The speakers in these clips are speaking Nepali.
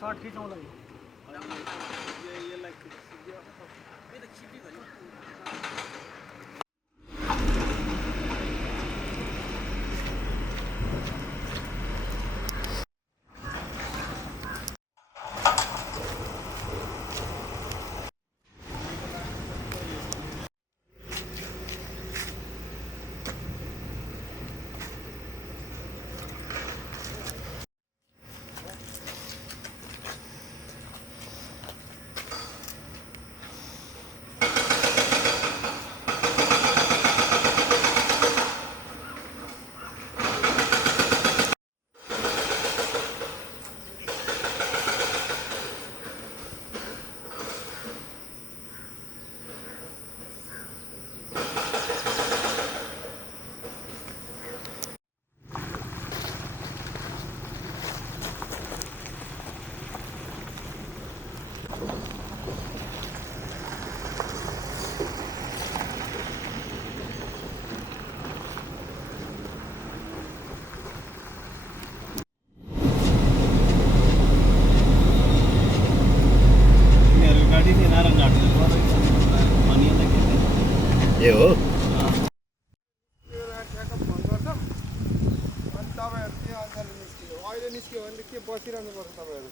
सर्ट खिचौँला ए हो अहिले निस्क्यो भने के बसिरहनु पर्छ तपाईँहरू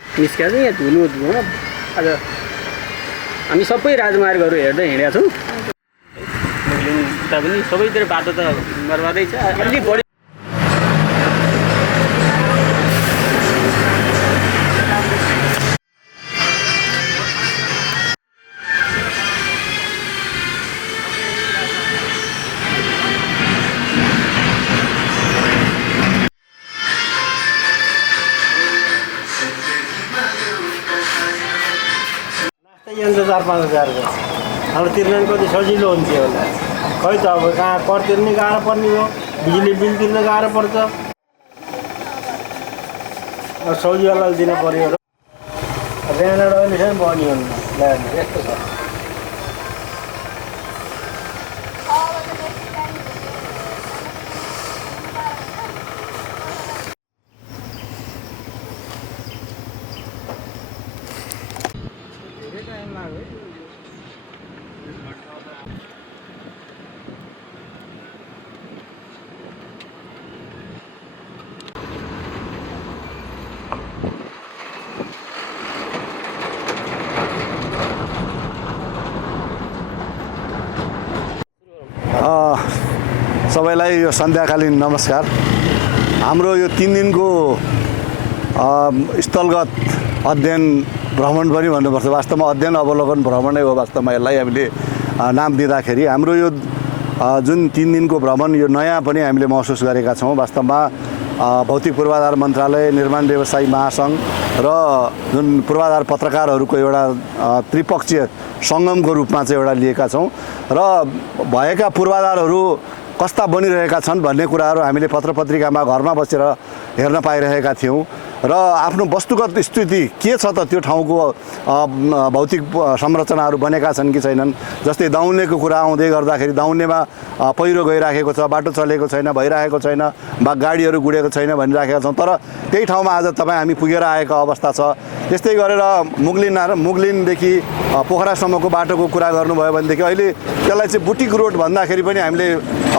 निस्किया चाहिँ यहाँ धुलो धुवा आज हामी सबै राजमार्गहरू हेर्दै हिँडेका छौँ उता पनि सबैतिर बाटो त बर्बादै छ अलि बढी यन्त्र 4-5 हजारको अब तिर्न कति सजिलो हुन्थ्यो होला खै त अब कहाँ कर तिर्ने गाह्रो पर्ने हो बिजुली बिल तिर्न गाह्रो पर्छ अब सौजीवालाले दिन पऱ्यो र बिहान अहिलेसम्म बन्यो ल्याएर यस्तो छ सबैलाई यो सन्ध्याकालीन नमस्कार हाम्रो यो 3 दिनको स्थलगत अध्ययन भ्रमण पनि भन्नुपर्छ वास्तवमा अध्ययन अवलोकन भ्रमणै हो वास्तवमा यसलाई हामीले नाम दिँदाखेरि हाम्रो यो जुन 3 दिनको भ्रमण यो नयाँ पनि हामीले महसुस गरेका छौँ वास्तवमा भौतिक पूर्वाधार मन्त्रालय निर्माण व्यवसायी महासङ्घ र जुन पूर्वाधार पत्रकारहरूको एउटा त्रिपक्षीय सङ्गमको रूपमा चाहिँ एउटा लिएका छौँ र भएका पूर्वाधारहरू कस्ता बनिरहेका छन् भन्ने कुराहरू हामीले पत्रपत्रिकामा घरमा बसेर हेर्न पाइरहेका थियौँ र आफ्नो वस्तुगत स्थिति के छ त त्यो ठाउँको भौतिक संरचनाहरू बनेका छन् कि छैनन्। जस्तै दाउनेको कुरा आउँदै गर्दाखेरि दाउनेमा पहिरो गइराखेको छ, बाटो चलेको छैन, भइरहेको छैन, गाडीहरू गुडेको छैन भनिराखेका छौँ। तर त्यही ठाउँमा आज तपाईँ हामी पुगेर आएको अवस्था छ। त्यस्तै गरेर मुगलिनदेखि पोखरासम्मको बाटोको कुरा गर्नुभयो भनेदेखि अहिले त्यसलाई चाहिँ बुटिक रोड भन्दाखेरि पनि हामीले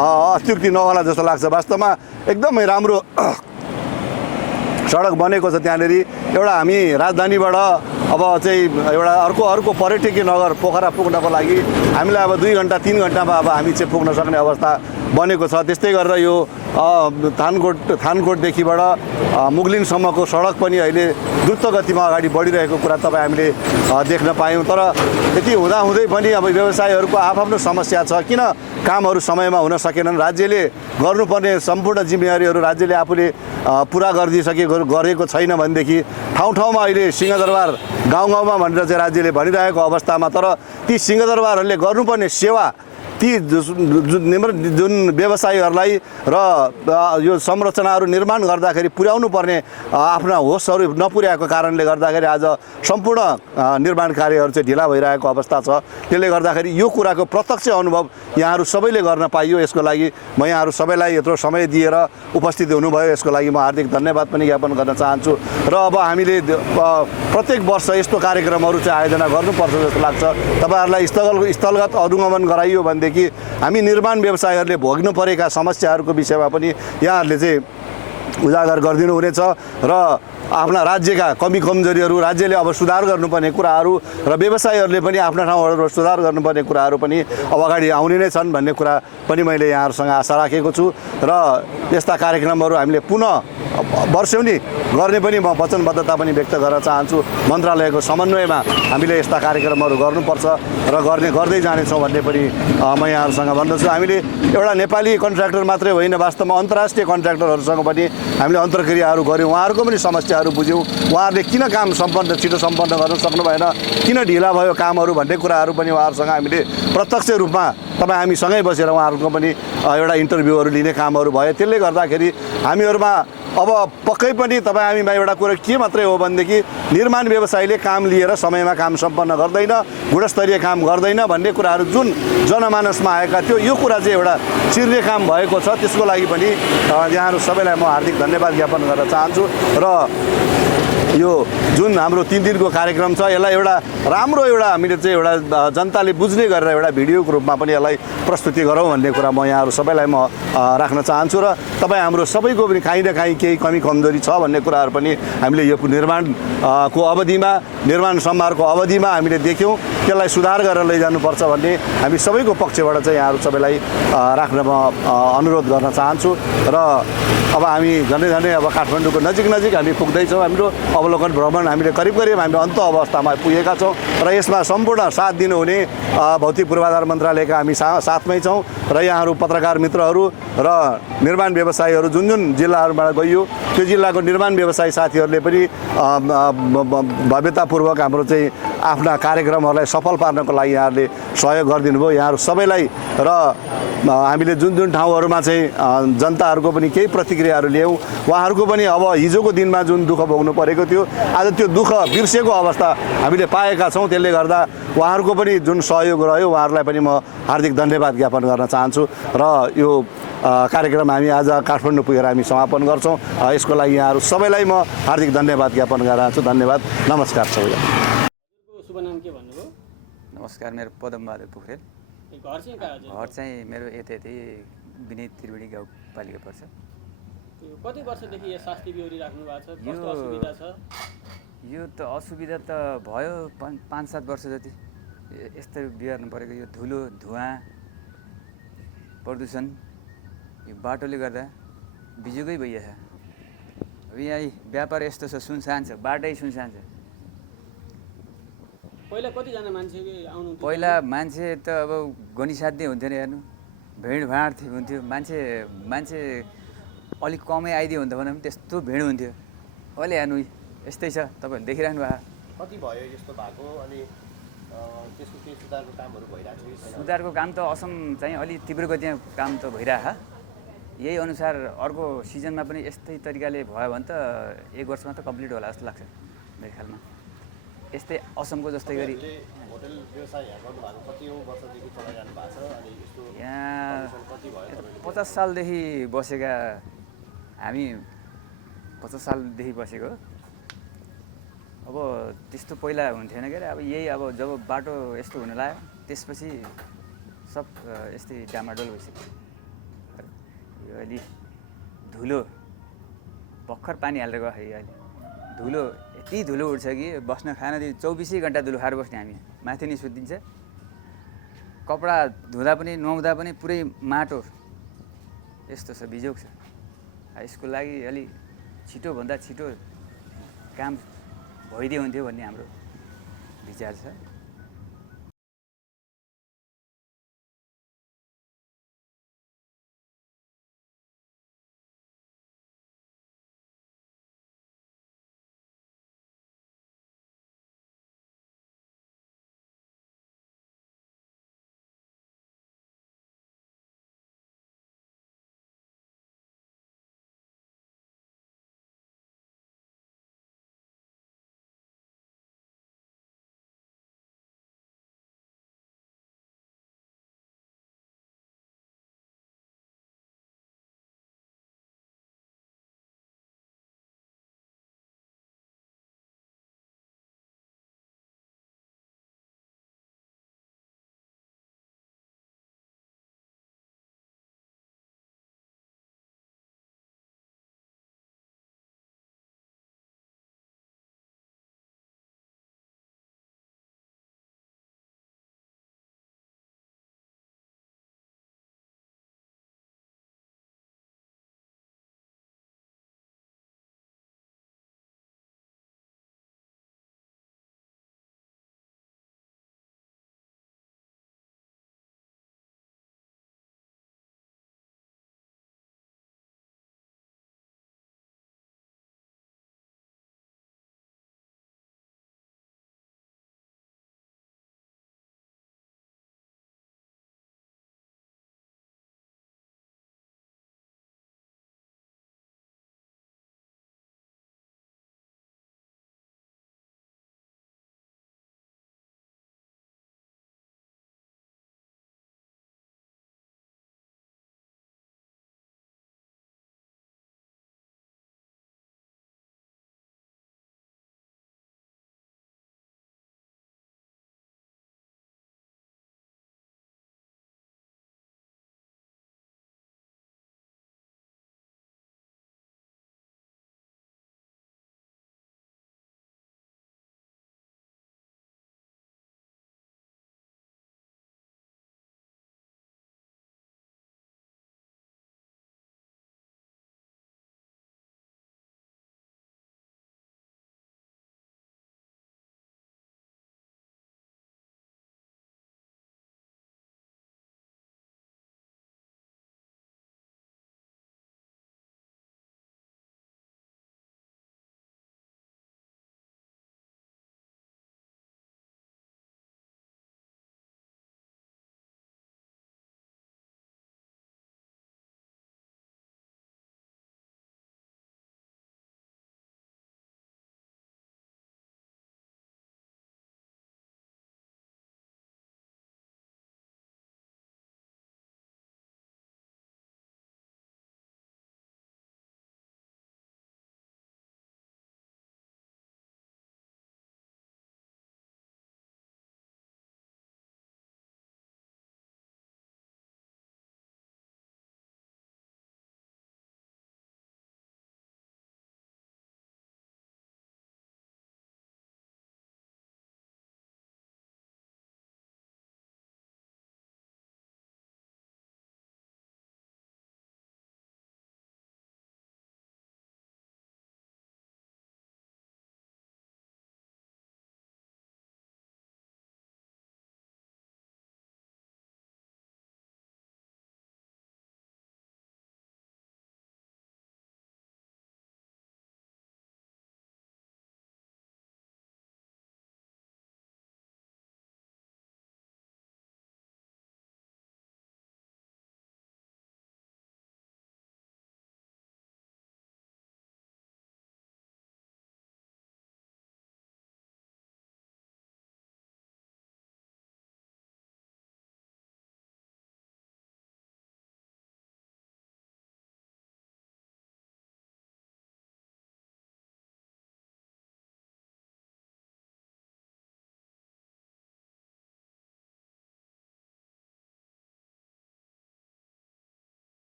अत्युक्ति नहोला जस्तो लाग्छ। वास्तवमा एकदमै राम्रो सडक बनेको छ त्यहाँनिर। एउटा हामी राजधानीबाट अब चाहिँ एउटा अर्को पर्यटकीय नगर पोखरा पुग्नको लागि हामीलाई अब 2 घन्टा 3 घन्टामा अब हामी चाहिँ पुग्न सक्ने अवस्था बनेको छ। त्यस्तै गरेर यो थानकोटदेखिबाट मुगलिनसम्मको सडक पनि अहिले द्रुत गतिमा अगाडि बढिरहेको कुरा तपाईँ हामीले देख्न पायौँ। तर यति हुँदाहुँदै पनि अब व्यवसायहरूको आफ्नो समस्या छ। किन कामहरू समयमा हुन सकेनन्? राज्यले गर्नुपर्ने सम्पूर्ण जिम्मेवारीहरू राज्यले आफूले पुरा गरेको छैन भनेदेखि ठाउँमा अहिले सिंहदरबार गाउँमा भनेर चाहिँ राज्यले भनिरहेको अवस्थामा तर ती सिंहदरबारहरूले गर्नुपर्ने सेवा ती जुन व्यवसायीहरूलाई र यो संरचनाहरू निर्माण गर्दाखेरि पुर्याउनु पर्ने आफ्ना होसहरू नपुर्याएको कारणले गर्दाखेरि आज सम्पूर्ण निर्माण कार्यहरू चाहिँ ढिला भइरहेको अवस्था छ। त्यसले गर्दाखेरि यो कुराको प्रत्यक्ष अनुभव यहाँहरू सबैले गर्न पाइयो। यसको लागि म यहाँहरू सबैलाई यत्रो समय दिएर उपस्थित हुनुभयो, यसको लागि म हार्दिक धन्यवाद पनि ज्ञापन गर्न चाहन्छु। र अब हामीले प्रत्येक वर्ष यस्तो कार्यक्रमहरू चाहिँ आयोजना गर्नुपर्छ जस्तो लाग्छ। तपाईँहरूलाई स्थलगत अनुगमन गराइयो भनेदेखि हामी निर्माण व्यवसायीहरूले भोग्नु परेका समस्याहरूको विषयमा पनि यहाँहरूले चाहिँ उजागर गरिदिनु हुनेछ र आफ्ना राज्यका कमी कमजोरीहरू राज्यले अब सुधार गर्नुपर्ने कुराहरू र व्यवसायीहरूले पनि आफ्ना ठाउँहरू सुधार गर्नुपर्ने कुराहरू पनि अब अगाडि आउने नै छन् भन्ने कुरा पनि मैले यहाँहरूसँग आशा राखेको छु। र यस्ता कार्यक्रमहरू हामीले पुनः वर्षौनी गर्ने पनि म वचनबद्धता पनि व्यक्त गर्न चाहन्छु। मन्त्रालयको समन्वयमा हामीले यस्ता कार्यक्रमहरू गर्नुपर्छ र गर्दै जानेछौँ भन्ने पनि म यहाँहरूसँग भन्दछु। हामीले एउटा नेपाली कन्ट्र्याक्टर मात्रै होइन, वास्तवमा अन्तर्राष्ट्रिय कन्ट्र्याक्टरहरूसँग पनि हामीले अन्तर्क्रियाहरू गऱ्यौँ, उहाँहरूको पनि समस्याहरू बुझ्यौँ। उहाँहरूले किन काम छिटो सम्पन्न गर्न सक्नु भएन, किन ढिला भयो कामहरू भन्ने कुराहरू पनि उहाँहरूसँग हामीले प्रत्यक्ष रूपमा तपाईँ हामी सँगै बसेर उहाँहरूको पनि एउटा इन्टरभ्यूहरू लिने कामहरू भयो। त्यसले गर्दाखेरि हामीहरूमा अब पक्कै पनि तपाईँ हामीमा एउटा कुरो के मात्रै हो भनेदेखि निर्माण व्यवसायीले काम लिएर समयमा काम सम्पन्न गर्दैन, गुणस्तरीय काम गर्दैन भन्ने कुराहरू जुन जनमानसमा आएका थियो, यो कुरा चाहिँ एउटा चिर्ने काम भएको छ। त्यसको लागि पनि यहाँहरू सबैलाई म हार्दिक धन्यवाद ज्ञापन गर्न चाहन्छु। र यो जुन हाम्रो 3 दिनको कार्यक्रम छ यसलाई एउटा राम्रो एउटा हामीले चाहिँ एउटा जनताले बुझ्ने गरेर एउटा भिडियोको रूपमा पनि यसलाई प्रस्तुति गरौँ भन्ने कुरा म यहाँहरू सबैलाई म राख्न चाहन्छु। र तपाईँ हाम्रो सबैको पनि काहीँ न काहीँ केही कमी कमजोरी छ भन्ने कुराहरू पनि हामीले यो निर्माणको अवधिमा निर्माण सम्हारको अवधिमा हामीले देख्यौँ, त्यसलाई सुधार गरेर लैजानुपर्छ भन्ने हामी सबैको पक्षबाट चाहिँ यहाँहरू सबैलाई राख्न म अनुरोध गर्न चाहन्छु। र अब हामी झन्डै अब काठमाडौँको नजिक हामी पुग्दैछौँ। हाम्रो अवलोकन भ्रमण हामीले करिब हामी अन्त अवस्थामा पुगेका छौँ र यसमा सम्पूर्ण साथ दिनुहुने भौतिक पूर्वाधार मन्त्रालयका हामी साथमै छौँ र यहाँहरू पत्रकार मित्रहरू र निर्माण व्यवसायीहरू जुन जिल्लाहरूबाट गइयो त्यो जिल्लाको निर्माण व्यवसायी साथीहरूले पनि भव्यतापूर्वक हाम्रो चाहिँ आफ्ना कार्यक्रमहरूलाई सफल पार्नको लागि यहाँहरूले सहयोग गरिदिनु भयो। यहाँहरू सबैलाई र हामीले जुन ठाउँहरूमा चाहिँ जनताहरूको पनि केही प्रतिक्रियाहरू ल्यायौँ, उहाँहरूको पनि अब हिजोको दिनमा जुन दुःख भोग्नु परेको थियो आज त्यो दुःख बिर्सेको अवस्था हामीले पाएका छौँ। त्यसले गर्दा उहाँहरूको पनि जुन सहयोग रह्यो उहाँहरूलाई पनि म हार्दिक धन्यवाद ज्ञापन गर्न चाहन्छु। र यो कार्यक्रम हामी आज काठमाडौँ पुगेर हामी समापन गर्छौँ। यसको लागि यहाँहरू सबैलाई म हार्दिक धन्यवाद ज्ञापन गर्न चाहन्छु। धन्यवाद, नमस्कार सबैलाई। शुभ नाम के भन्नुभयो? नमस्कार, मेरो पदमबहादुर पोखरेल। घर चाहिँ कहाँ हो? घर चाहिँ मेरो यतै विनीत त्रिवेणी गाउँपालिका पर्छ। कति वर्षदेखि यो शास्ति बेहोरी राख्नु भएको छ? कस्तो असुविधा छ? यो त असुविधा त भयो 5-7 वर्ष जति यस्तो बिहोर्नु परेको। यो धुलो धुवाँ प्रदूषण यो बाटोले गर्दा बिजुकै भइरहेछ। अब यहाँ व्यापार यस्तो छ, सुनसान छ, बाटै सुनसान छ। पहिला कतिजना मान्छे आउनुहुन्थ्यो? पहिला मान्छे त अब गनिसाध्य हुन्थ्यो नि, हेर्नु भिडभाड हुन्थ्यो। मान्छे अलिक कमै आइदियो भने त भनौँ त्यस्तो भिड हुन्थ्यो। अहिले हेर्नु यस्तै छ, तपाईँहरूले देखिरहनु भएको। कति भयो यस्तो भएको? अनि त्यसको केही सुधारको कामहरू भइरहेको छ? सुधारको काम त असम चाहिँ अलि तीव्र गतिमा काम त भइरहेछ। यही अनुसार अर्को सिजनमा पनि यस्तै तरिकाले भयो भने त 1 वर्षमा त कम्प्लिट होला जस्तो लाग्छ मेरो ख्यालमा। यस्तै असमको जस्तै गरी तपाईँहरूले होटल व्यवसाय यहाँ गर्नुभएको कति वर्षदेखि चलाइरहनु भएको छ अनि यसको यहाँ कति भयो तपाईँले? 50 सालदेखि बसेका हामी 50 सालदेखि बसेको। अब त्यस्तो पहिला हुन्थेन के अरे, अब यही अब जब बाटो यस्तो हुन लाग्यो त्यसपछि सब यस्तै डामाडोल भइसक्यो। यो अलि धुलो भर्खर पानी हालेर गयो अहिले धुलो यति धुलो उठ्छ कि बस्न खान 24 घन्टा धुलो खाएर बस्ने हामी। माथि नि सुत्दिन्छ, कपडा धुँदा पनि नुहाउँदा पनि पुरै माटो यस्तो छ, बिजोग छ। यसको लागि अलि छिटोभन्दा छिटो काम भइदियो हुन्थ्यो भन्ने हाम्रो विचार छ।